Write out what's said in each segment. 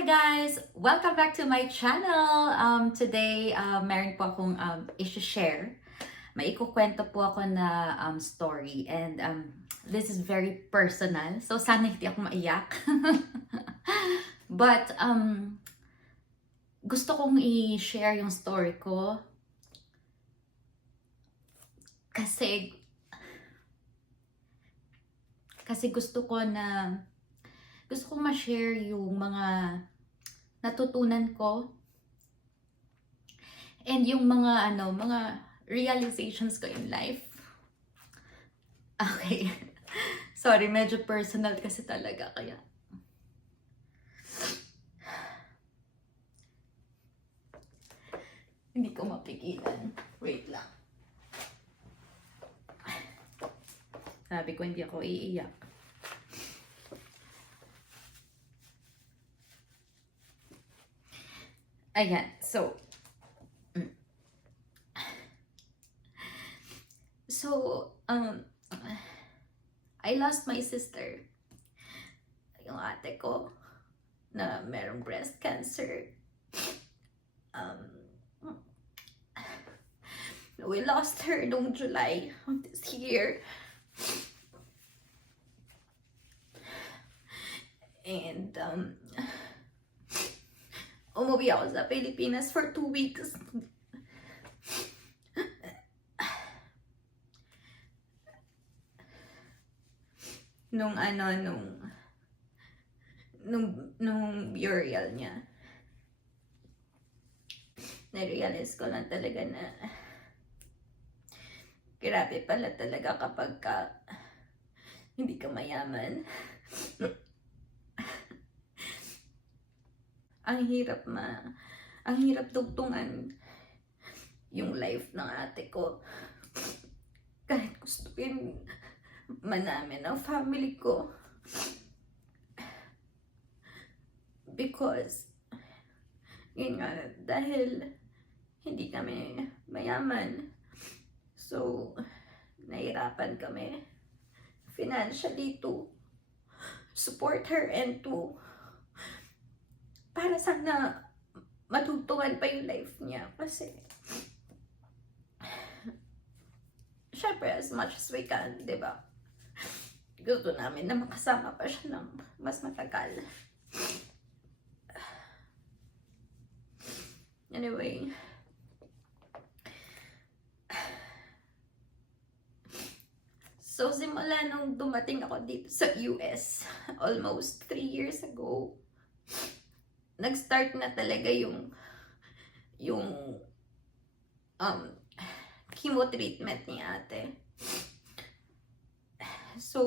Hi guys! Welcome back to my channel! Today, meron po akong i-share. May ikukwento po ako na story and this is very personal. So sana hindi ako maiyak. But gusto kong i-share yung story ko kasi gusto kong ma-share yung mga natutunan ko and yung mga realizations ko in life. Okay. Sorry, medyo personal kasi talaga kaya. Hindi ko mapigilan. Wait lang. Sabi ko hindi ako iiyak. Ayan, so I lost my sister. Yung ate ko na merong breast cancer. We lost her noong July of this year. And umuwi ako sa Pilipinas for 2 weeks. Nung burial niya, na-realize ko lang talaga na grabe pala talaga kapag hindi ka mayaman. ang hirap tugtungan yung life ng ate ko. Kahit gusto man namin ang family ko. Because, yun nga, dahil hindi kami mayaman. So, nahirapan kami financially to support her and to para sana matugtungan pa yung life niya. Kasi, syempre, as much as we can, diba? Gusto namin na makasama pa siya ng mas matagal. Anyway, so simula nung dumating ako dito sa US, almost 3 years ago, nag-start na talaga yung chemo treatment ni ate. So,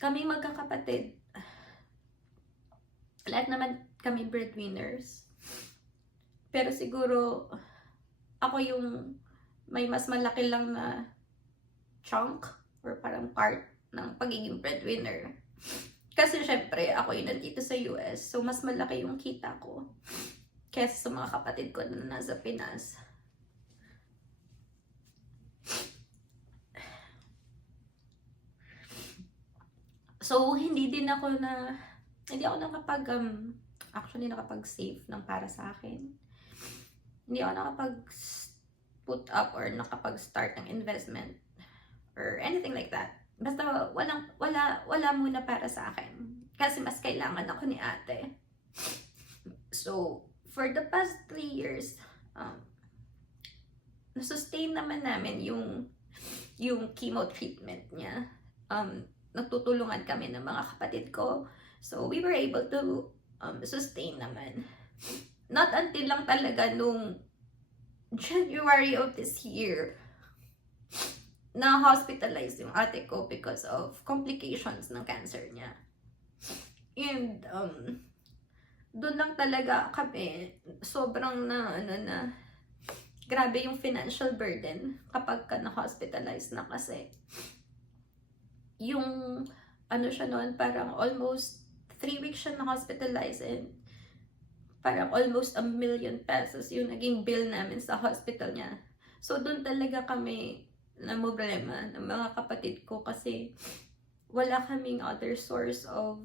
kami magkakapatid, lahat naman kami breadwinners. Pero siguro, ako yung may mas malaki lang na chunk or parang part ng pagiging breadwinner. Kasi syempre, ako yung nandito sa US, so mas malaki yung kita ko kesa sa mga kapatid ko na nasa Pinas. So, hindi ako nakapag-save ng para sa akin. Hindi ako nakapag-put up or nakapag-start ng investment or anything like that. Basta wala muna para sa akin. Kasi mas kailangan ako ni ate. So, for the past 3 years, nasustain naman namin yung chemo treatment niya. Nagtutulungan kami ng mga kapatid ko. So, we were able to sustain naman. Not until lang talaga nung January of this year, na-hospitalized yung ate ko because of complications ng cancer niya. And, doon lang talaga kami, sobrang grabe yung financial burden kapag ka na-hospitalized na kasi. Yung siya noon, parang almost 3 weeks siya na-hospitalized and parang almost 1 million pesos yung naging bill namin sa hospital niya. So, doon talaga kami na problema ng mga kapatid ko kasi wala kaming other source of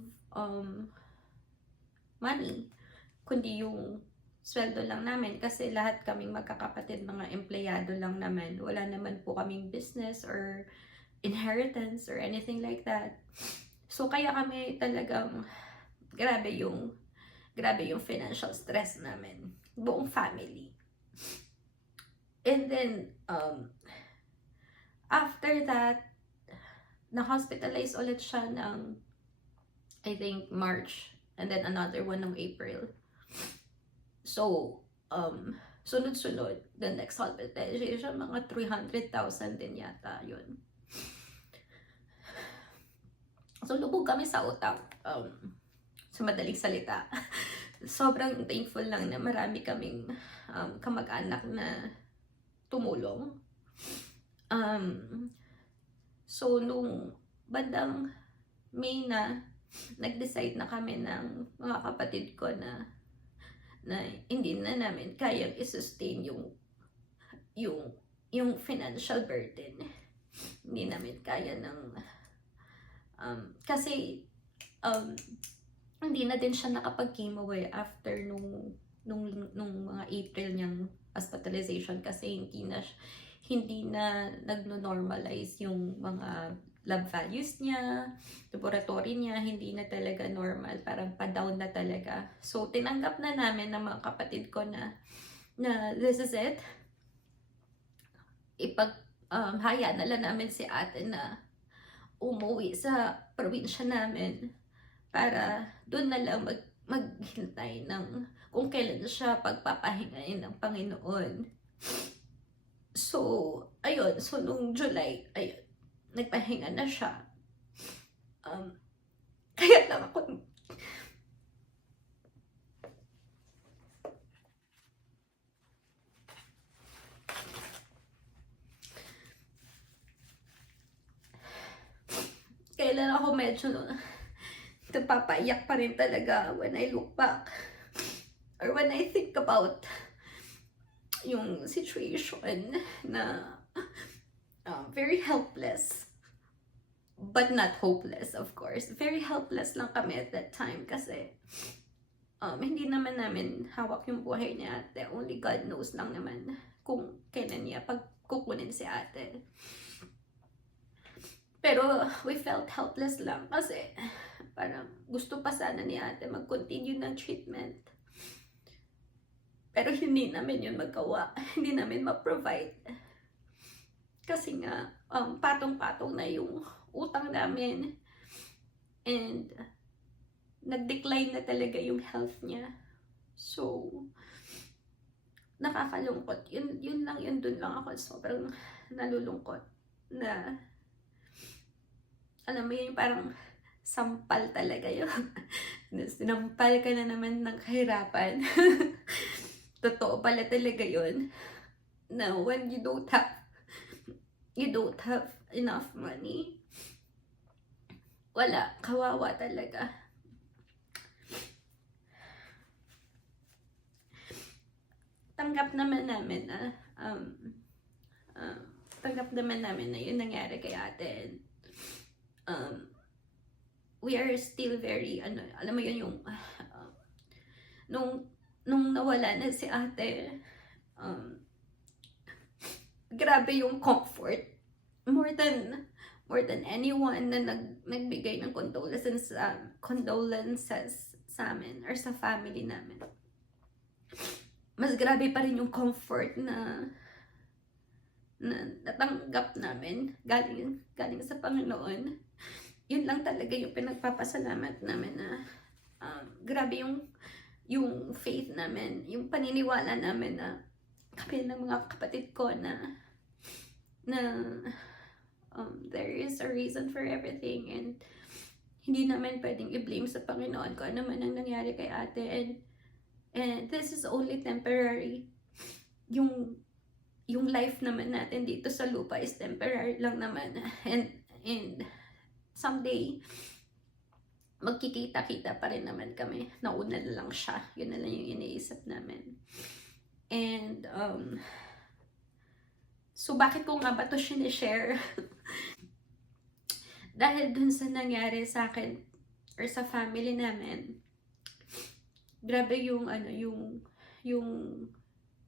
money, kundi yung sweldo lang namin kasi lahat kaming magkakapatid, mga empleyado lang naman. Wala naman po kaming business or inheritance or anything like that. So kaya kami talagang grabe yung financial stress namin, buong family. And then after that, na-hospitalize ulit siya ng I think March, and then another one ng April. So sunod-sunod, the next hospitalization, mga 300,000 din yata yun. So lubog kami sa utang, sa madaling salita. Sobrang thankful lang na marami kaming kamag-anak na tumulong. So nung bandang May na, nag-decide na kami ng mga kapatid ko na hindi na namin kayang i-sustain yung financial burden. Hindi namin kaya ng kasi hindi na din siya nakapag-chemo after nung mga April niyang hospitalization kasi hindi na nagno-normalize yung mga lab values niya, laboratory niya, hindi na talaga normal, parang pa-down na talaga. So tinanggap na namin ng mga kapatid ko na this is it. Haya na lang namin si ate na umuwi sa probinsya namin para doon na lang maghintay ng kung kailan siya pagpapahingain ng Panginoon. So, ayun. So, nung July, ayun, nagpahinga na siya. Kaya lang ako medyo napapaiyak pa rin talaga when I look back or when I think about yung situation na very helpless, but not hopeless, of course. Very helpless lang kami at that time kasi hindi naman namin hawak yung buhay ni ate. Only God knows lang naman kung kailan niya pagkukunin si ate. Pero we felt helpless lang kasi parang gusto pa sana ni ate mag-continue ng treatment. Pero hindi namin yun magawa. Hindi namin ma-provide. Kasi nga, patong-patong na yung utang namin. And nag-decline na talaga yung health niya. So, nakakalungkot. Yun lang, dun lang ako sobrang nalulungkot. Na, alam mo yun, parang sampal talaga yun. Sinampal ka na naman ng kahirapan. Totoo pala talaga yun. Na when you don't have enough money, wala, kawawa talaga. Tanggap naman namin na yun nangyari kay ate. We are still very, alam mo yun, yung nung nawala na si ate, grabe yung comfort. More than anyone na nagbigay ng condolences sa amin or sa family namin. Mas grabe pa rin yung comfort na natanggap namin galing sa Panginoon. Yun lang talaga yung pinagpapasalamat namin na grabe yung faith namin, yung paniniwala namin na kami ng mga kapatid ko na there is a reason for everything and hindi namin pwedeng i-blame sa Panginoon kung ano man ang nangyari kay ate, and this is only temporary. Yung life naman natin dito sa lupa is temporary lang naman, and someday magkikita-kita pa rin naman kami. Nauna na lang siya. Yun na lang yung iniisip namin. And so bakit ko nga ba ito sinishare? Dahil dun sa nangyari sa akin or sa family namin, grabe yung ano, yung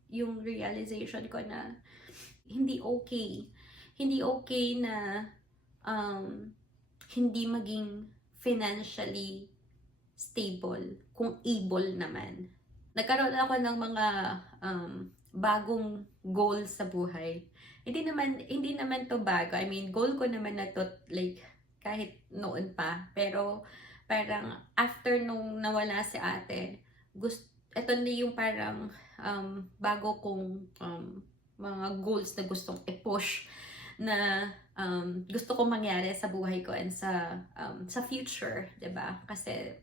yung realization ko na hindi okay. Hindi okay na hindi maging financially stable kung able naman. Nagkaroon ako ng mga bagong goals sa buhay. Hindi naman to bago. I mean, goal ko naman na to like kahit noon pa. Pero parang after nung nawala si ate, ito na yung parang bago kong mga goals na gustong i-push na gusto kong mangyari sa buhay ko and sa future, 'di ba? Kasi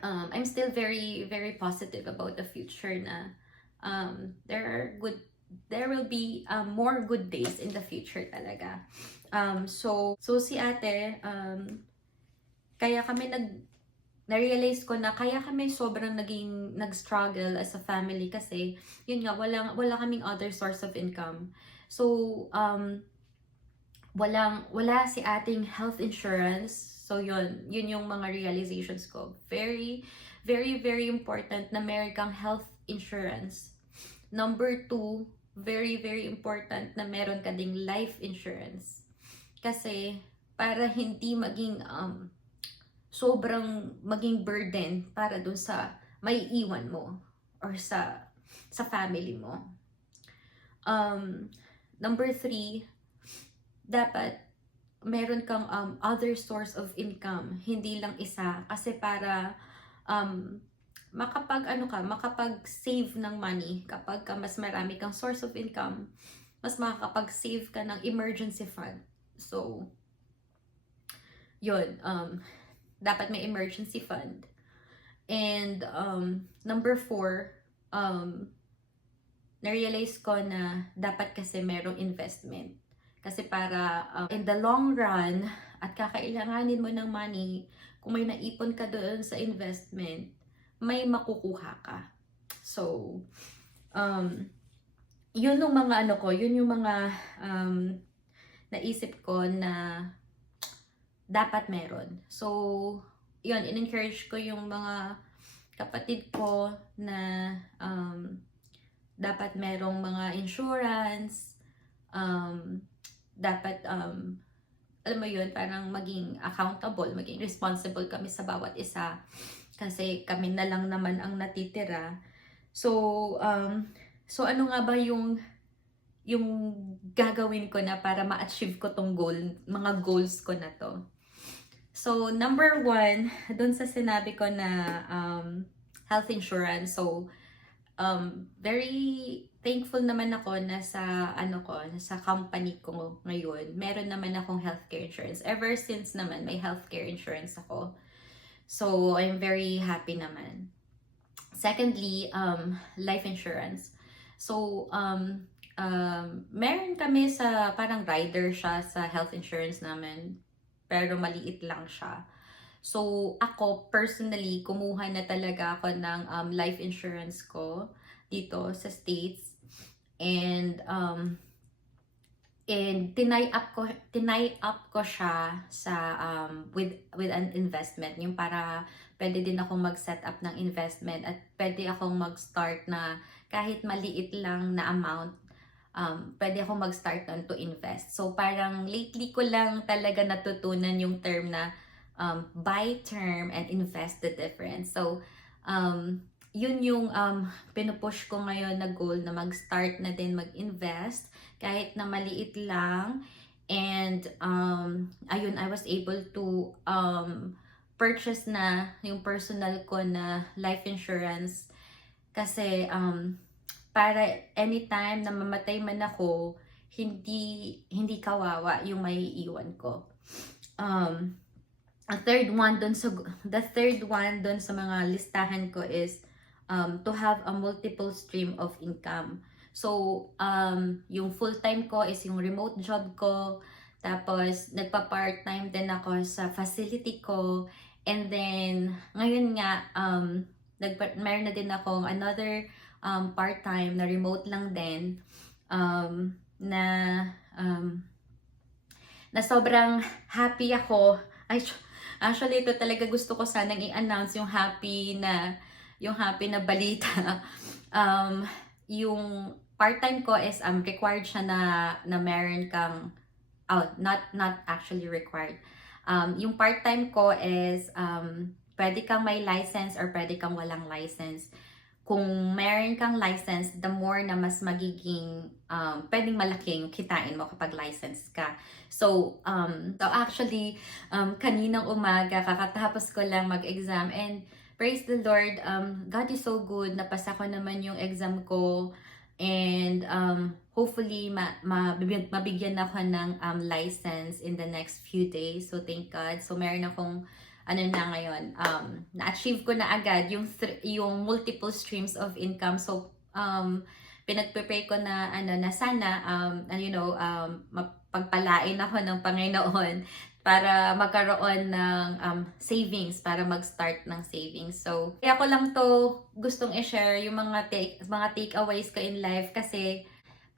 I'm still very very positive about the future na there will be more good days in the future talaga. So si ate, kaya kami na-realize ko na kaya kami sobrang nag-struggle as a family kasi yun nga wala kaming other source of income. So wala si ating health insurance. So yun yung mga realizations ko. Very very very important na meron kang health insurance. Number 2, very very important na meron ka ding life insurance. Kasi para hindi maging sobrang maging burden para dun sa may iwan mo or sa family mo. Number 3, dapat meron kang other source of income, hindi lang isa, kasi para makapag-save ng money kapag mas marami kang source of income, mas makakapag-save ka ng emergency fund. So yun, dapat may emergency fund. And number 4, na-realize ko na dapat kasi merong investment. Kasi para in the long run, at kakailanganin mo ng money, kung may naipon ka doon sa investment, may makukuha ka. So, yun yung mga yun yung mga naisip ko na dapat meron. So, yun, in-encourage ko yung mga kapatid ko na dapat merong mga insurance, dapat alam mo yun, parang maging accountable, maging responsible kami sa bawat isa kasi kami na lang naman ang natitira. So ano nga ba yung gagawin ko na para ma-achieve ko tong goal, mga goals ko na to? So number 1, dun sa sinabi ko na health insurance. So very thankful naman ako na sa sa company ko ngayon, meron naman akong healthcare insurance. Ever since naman may healthcare insurance ako. So I'm very happy naman. Secondly, life insurance. So meron kami sa parang rider siya sa health insurance namin, pero maliit lang siya. So, ako personally, kumuha na talaga ako ng life insurance ko dito sa States. And tinay up ko siya sa with an investment, yung para pwede din akong mag-set up ng investment at pwede akong mag-start na kahit maliit lang na amount, pwede akong mag-start on to invest. So parang lately ko lang talaga natutunan yung term na buy term and invest the difference. So yun yung pinupush ko ngayon na goal, na mag-start na din mag-invest kahit na maliit lang. And ayun, I was able to purchase na yung personal ko na life insurance kasi para anytime na mamatay man ako, hindi kawawa yung may iwan ko. The third one dun sa mga listahan ko is to have a multiple stream of income. So, yung full-time ko is yung remote job ko. Tapos, nagpa-part-time din ako sa facility ko. And then, ngayon nga, meron na din akong another part-time na remote lang din. Na sobrang happy ako. Actually, ito talaga gusto ko sanang i-announce yung happy na balita. Yung part-time ko is required siya na meron kang not actually required. Yung part-time ko is pwede kang may license or pwede kang walang license. Kung meron kang license, the more na mas magiging pwedeng malaking kitain mo kapag license ka. So actually, kaninang umaga, kakatapos ko lang mag-exam and praise the Lord, God is so good, napasa ko naman yung exam ko and hopefully mabigyan ako ng license in the next few days. So thank God. So meron akong ngayon, na-achieve ko na agad yung multiple streams of income. So, pinag-prepare ko na, na sana, mapagpalain ako ng Panginoon para magkaroon ng savings, para mag-start ng savings. So, kaya ko lang to gustong i-share yung mga takeaways ko in life kasi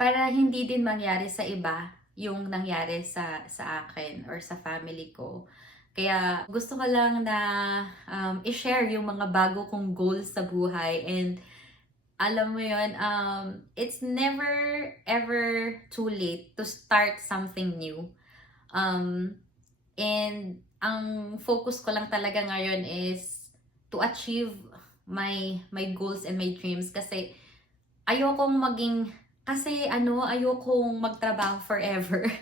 para hindi din mangyari sa iba yung nangyari sa akin or sa family ko. Kaya gusto ko lang na i-share yung mga bago kong goals sa buhay and alam mo yun, it's never ever too late to start something new. And ang focus ko lang talaga ngayon is to achieve my goals and my dreams kasi ayokong magtrabaho forever.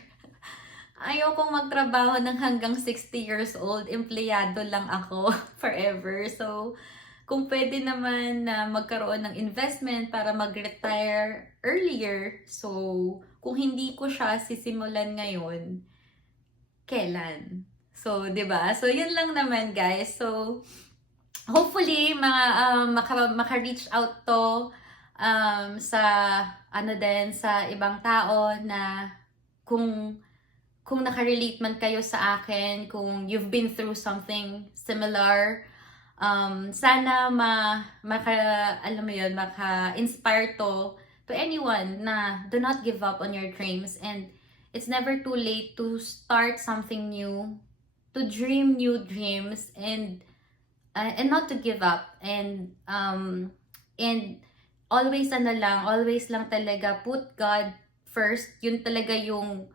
Ayokong magtrabaho ng hanggang 60 years old, empleyado lang ako forever. So, kung pwede naman na magkaroon ng investment para mag-retire earlier, so, kung hindi ko siya sisimulan ngayon, kailan? So, 'di ba? So, yun lang naman, guys. So, hopefully, maka-reach out to sa sa ibang tao na kung nakarelate man kayo sa akin, kung you've been through something similar, sana maka-inspire to anyone na do not give up on your dreams and it's never too late to start something new, to dream new dreams and not to give up and always lang talaga put God first. Yun talaga yung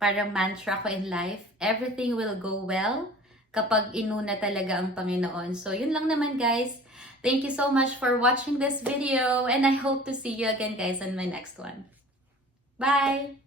parang mantra ko in life. Everything will go well kapag inuna talaga ang Panginoon. So, yun lang naman, guys. Thank you so much for watching this video and I hope to see you again, guys, on my next one. Bye!